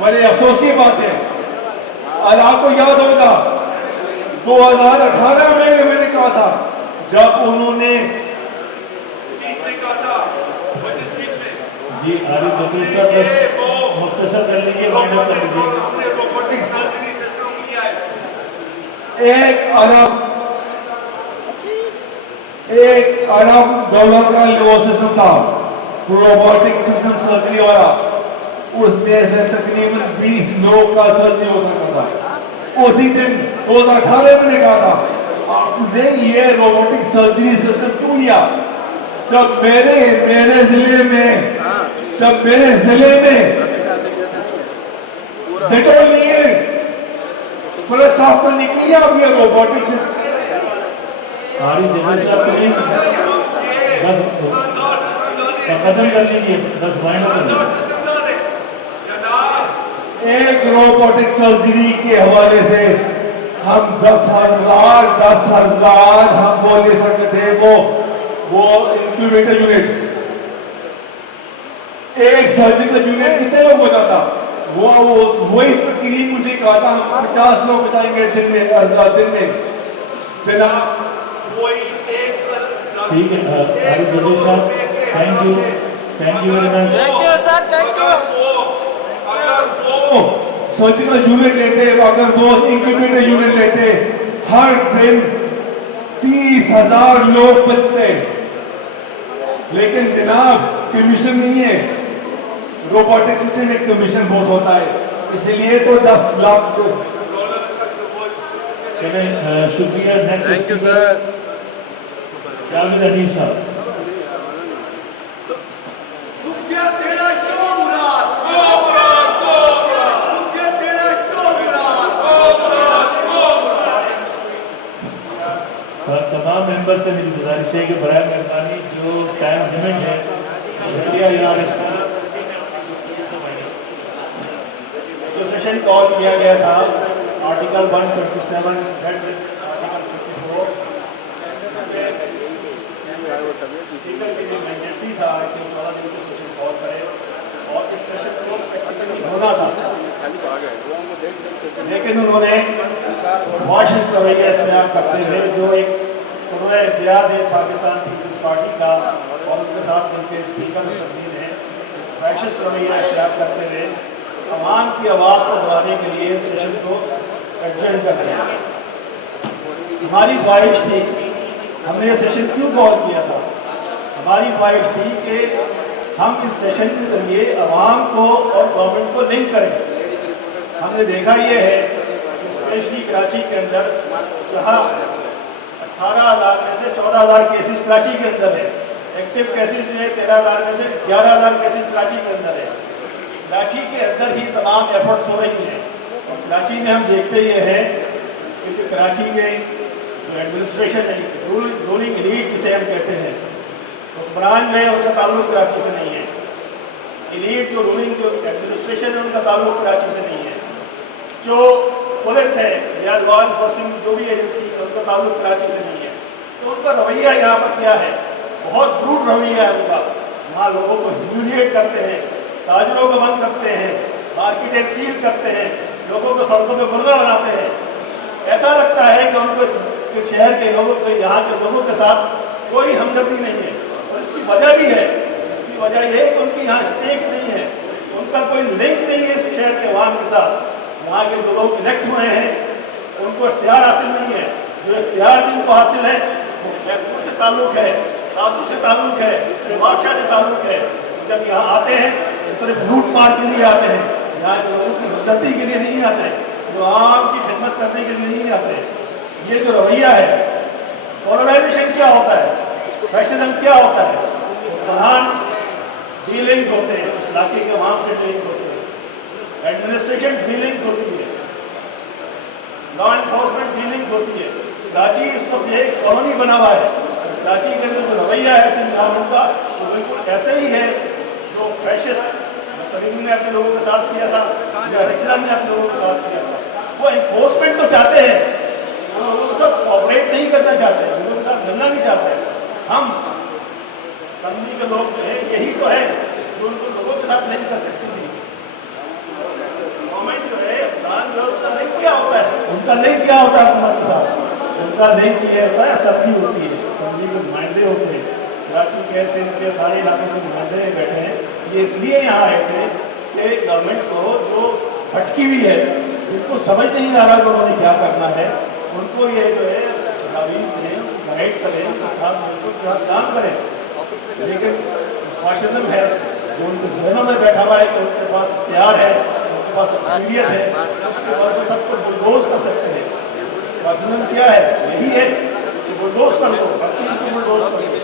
बड़े अफसोस की बात है। और आपको याद होगा 2018 में मैंने कहा था, जब उन्होंने स्पीच में कहा था, जी आरिफ बकरी साहब बस मुख्तसर कर लीजिए, वाइंड अप कर लीजिए। हमने रोबोटिक सर्जरी सिस्टम किया है। 1 अरब डॉलर का वो सिस्टम था, रोबोटिक सिस्टम सर्जरी वाला। उसमें से तकरीबन 20 लोग का सर्जरी हो सकता था। उसी दिन 2018 में कहा था, आपने ये रोबोटिक सर्जरी सिस्टम क्यों लिया? जब मेरे जिले में डेटोल लिए थोड़ा साफ करने के लिए आप ये रोबोटिक सिस्टम आरिफ बकरी साहब प्लीज बस खत्म कर लीजिए, बस वाइंड अप कर लीजिए। एक रोबोटिक सर्जरी के हवाले से हम 10,000 हम वो ले सकते थे, वो इंक्यूबेटर यूनिट। एक सर्जिकल यूनिट कितने लोग हो जाता? वही तकरीब मुझे कहा था, हम 50 लोग बचाएंगे दिन में जनाब। वही एक ठीक है आरिफ बकरी साहब, thank you very much. Surgical unit लेते, अगर वो इंक्यूबेटर यूनिट लेते, हर दिन 30,000 लोग बचते। लेकिन जनाब कमीशन नहीं है, रोबोटिक सिस्टम में कमीशन बहुत होता है, इसलिए तो 10 लाख। चलें, शुक्रिया। नेक्स्ट स्पीकर जावेद अजीज साहब। तमाम मेंबर से मेरी गुजारिश है कि बराए मेहरबानी जो टाइम लिमिट है जो सेशन कॉल किया गया था आर्टिकल 127 आर्टिकल 54 स्पीकर की जो मैंडेटरी था कि 14 दिन के सेशन कॉल करे और इस सेशन को प्रैक्टिकली होना था, लेकिन उन्होंने वाशिश रवैया इख्तियार करते हुए जो एक उन्होंने इम्तियाज है पाकिस्तान पीपल्स पार्टी का और उनके साथ उनके स्पीकर सदीन है, फैशिस्ट रवैया इख्तियार करते हुए अवाम की आवाज़ को दबाने के लिए सेशन को एडजर्न कर दिया। हमारी ख्वाहिश थी, हमने ये सेशन क्यों कॉल किया था? हमारी ख्वाहिश थी कि हम इस सेशन के जरिए अवाम को और गवर्नमेंट को लिंक करें। हमने देखा ये है कि स्पेशली कराची के अंदर जहाँ 18,000 में से 14,000 केसेस कराची के अंदर है, एक्टिव केसेस जो है 13,000 में से 11,000 केसेस कराची के अंदर है। कराची के अंदर ही तमाम एफर्ट्स हो रही हैं और कराची में हम देखते ये हैं कि जो कराची में जो एडमिनिस्ट्रेशन है, रूलिंग एलीट जिसे हम कहते हैं, हुक्मरान जो है उनका ताल्लुक कराची से नहीं है। एलीट जो रूलिंग जो एडमिनिस्ट्रेशन है उनका ताल्लुक कराची से नहीं है। जो पुलिस है या लॉ इन्फोर्समेंट जो भी एजेंसी है उनका ताल्लुक कराची से नहीं है। तो उनका रवैया यहाँ पर क्या है? बहुत ब्रूट रवैया है उनका। वहाँ लोगों को ह्यूमिलिएट करते हैं, ताजरों को बंद करते हैं, मार्केटें सील करते हैं, लोगों को सड़कों पर मुर्गा बनाते हैं। ऐसा लगता है कि उनको इस शहर के लोगों को, यहाँ के लोगों के साथ कोई हमदर्दी नहीं है। और इसकी वजह भी है, इसकी वजह यह है कि उनकी यहाँ स्टेक्स नहीं है, उनका कोई लिंक नहीं है इस शहर के अवाम के साथ। यहाँ के जो लोग इलेक्ट हुए हैं उनको इख्तियार हासिल नहीं है। जो इख्तियार जिनको हासिल है वो महफूज से ताल्लुक है, ताजुब से ताल्लुक है, बादशाह से ताल्लुक है। जब यहाँ आते हैं तो सिर्फ लूट मार के लिए आते हैं, यहाँ के लोगों की हमदर्दी के लिए नहीं आते हैं, जो आम की खिदमत करने के लिए नहीं आते हैं। ये जो रवैया है, पोलराइजेशन क्या होता है, फैशिज्म क्या होता है? प्रधान डीलिंग होते हैं, उस इलाके के अवाम से डीलिंग होते हैं, एडमिनिस्ट्रेशन डीलिंग होती है, लॉ इन्फोर्समेंट डीलिंग होती है। कराची इस वक्त एक कॉलोनी बना हुआ है। कराची के अंदर जो रवैया है सिंध गवर्नमेंट का वो बिल्कुल ऐसे ही है जो फैशिस्ट सलीम ने अपने लोगों के साथ किया था या हिटलर ने अपने लोगों के साथ किया था। वो इन्फोर्समेंट तो चाहते हैं, वो लोगों के साथ कोऑपरेट नहीं करना चाहते, लोगों के साथ मिलना नहीं चाहते। हम संधि के लोग जो है यही तो है जो उनको लोगों के साथ नहीं कर सकती थी। गवर्नमेंट जो है अफगान विरोध का लिंक क्या होता है, उनका लिंक क्या होता है हुकूमत के साथ, उनका लिंक ये होता है सबकी होती है, संधि के नुमाइंदे होते हैं। कराची के सिंध के सारे इलाकों के नुमाइंदे बैठे हैं, ये इसलिए यहाँ आए थे कि गवर्नमेंट को जो भटकी हुई है, जिसको समझ नहीं आ रहा कि उन्होंने क्या करना है, उनको ये जो है तजावीज़ दें, गाइड करें, उनके साथ मिलकर के साथ काम करें। लेकिन फाशिज्म है जो उनके जहनों में बैठा हुआ है कि उनके पास इख्तियार है, उनके पास अक्सरियत है, उसके बाद में सबको बुलडोज कर सकते हैं। फाशिज्म क्या है? यही है कि बुलडोज कर दो, हर चीज़ को बुलडोज कर दो।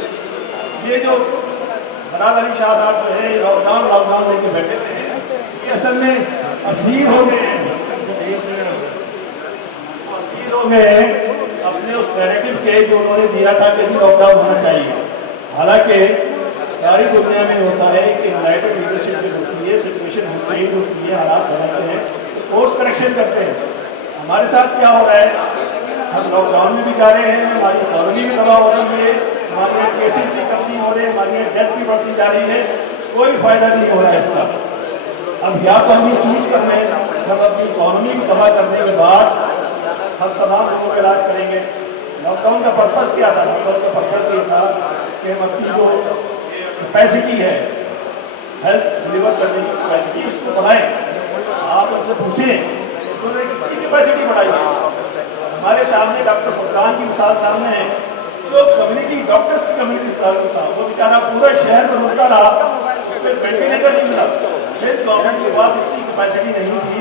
ये जो बराद अली शाह साहब जो है लॉकडाउन लेके बैठे थे, ये असल में असीर हो गए हैं, असीर हो गए हैं अपने उस नैरेटिव के जो उन्होंने दिया था कि लॉकडाउन होना चाहिए। हालांकि सारी दुनिया में होता है कि यूनाइटेड लीडरशिप जो होती है, सिचुएशन चेंज होती है, हालात बदलते हैं, कोर्स करेक्शन करते हैं। हमारे साथ क्या हो रहा है, हम लॉकडाउन में भी जा रहे हैं, हमारी इकॉनमी भी तबाह हो रही है, हमारे यहाँ केसेस भी कम नहीं हो रहे, हमारी यहाँ डेथ भी बढ़ती जा रही है, कोई फ़ायदा नहीं हो रहा है इसका। अब या तो हम ये चूज़ कर लें, जब अपनी इकॉनमी को तबाह करने के बाद हम तमाम लोगों का इलाज करेंगे। लॉकडाउन का पर्पज़ क्या था? लॉकडाउन का पर्पज़ ये था कि हम अपनी जो कैपेसिटी है, हेल्थ डिलीवर करने की कैपेसिटी, उसको बढ़ाएं। आप उनसे पूछें उन्होंने कितनी कैपेसिटी बढ़ाई है। हमारे सामने डॉक्टर फुरकान की मिसाल सामने है, जो कम्युनिटी डॉक्टर्स की कम्युनिटी था, वो बेचारा पूरा शहर में रुकता रहा, उसमें वेंटिलेटर नहीं मिला। सिर्फ गवर्नमेंट के पास इतनी कैपेसिटी नहीं थी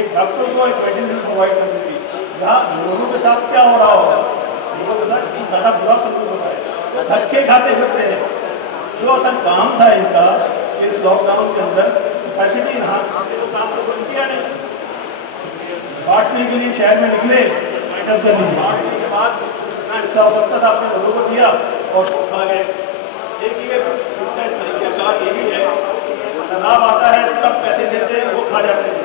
एक डॉक्टर को एक वेंटिलेटर प्रोवाइड करने की। यहाँ लोगों के साथ क्या हो रहा होगा, लोगों के साथ इसी ज़्यादा बुरा सलूक होता है, धक्के खाते फिरते हैं। जो असल काम था इनका इस लॉकडाउन के अंदर कैपेसिटी इन्हांस करके तो काम तो किया नहीं। बांटने के लिए शहर में निकले, बांटने के बाद हिस्सा हो सकता था अपने लोगों को दिया और खा गए। एक ये तरीक़ाकार यही है, सैलाब आता है तब पैसे देते हैं, वो खा जाते हैं।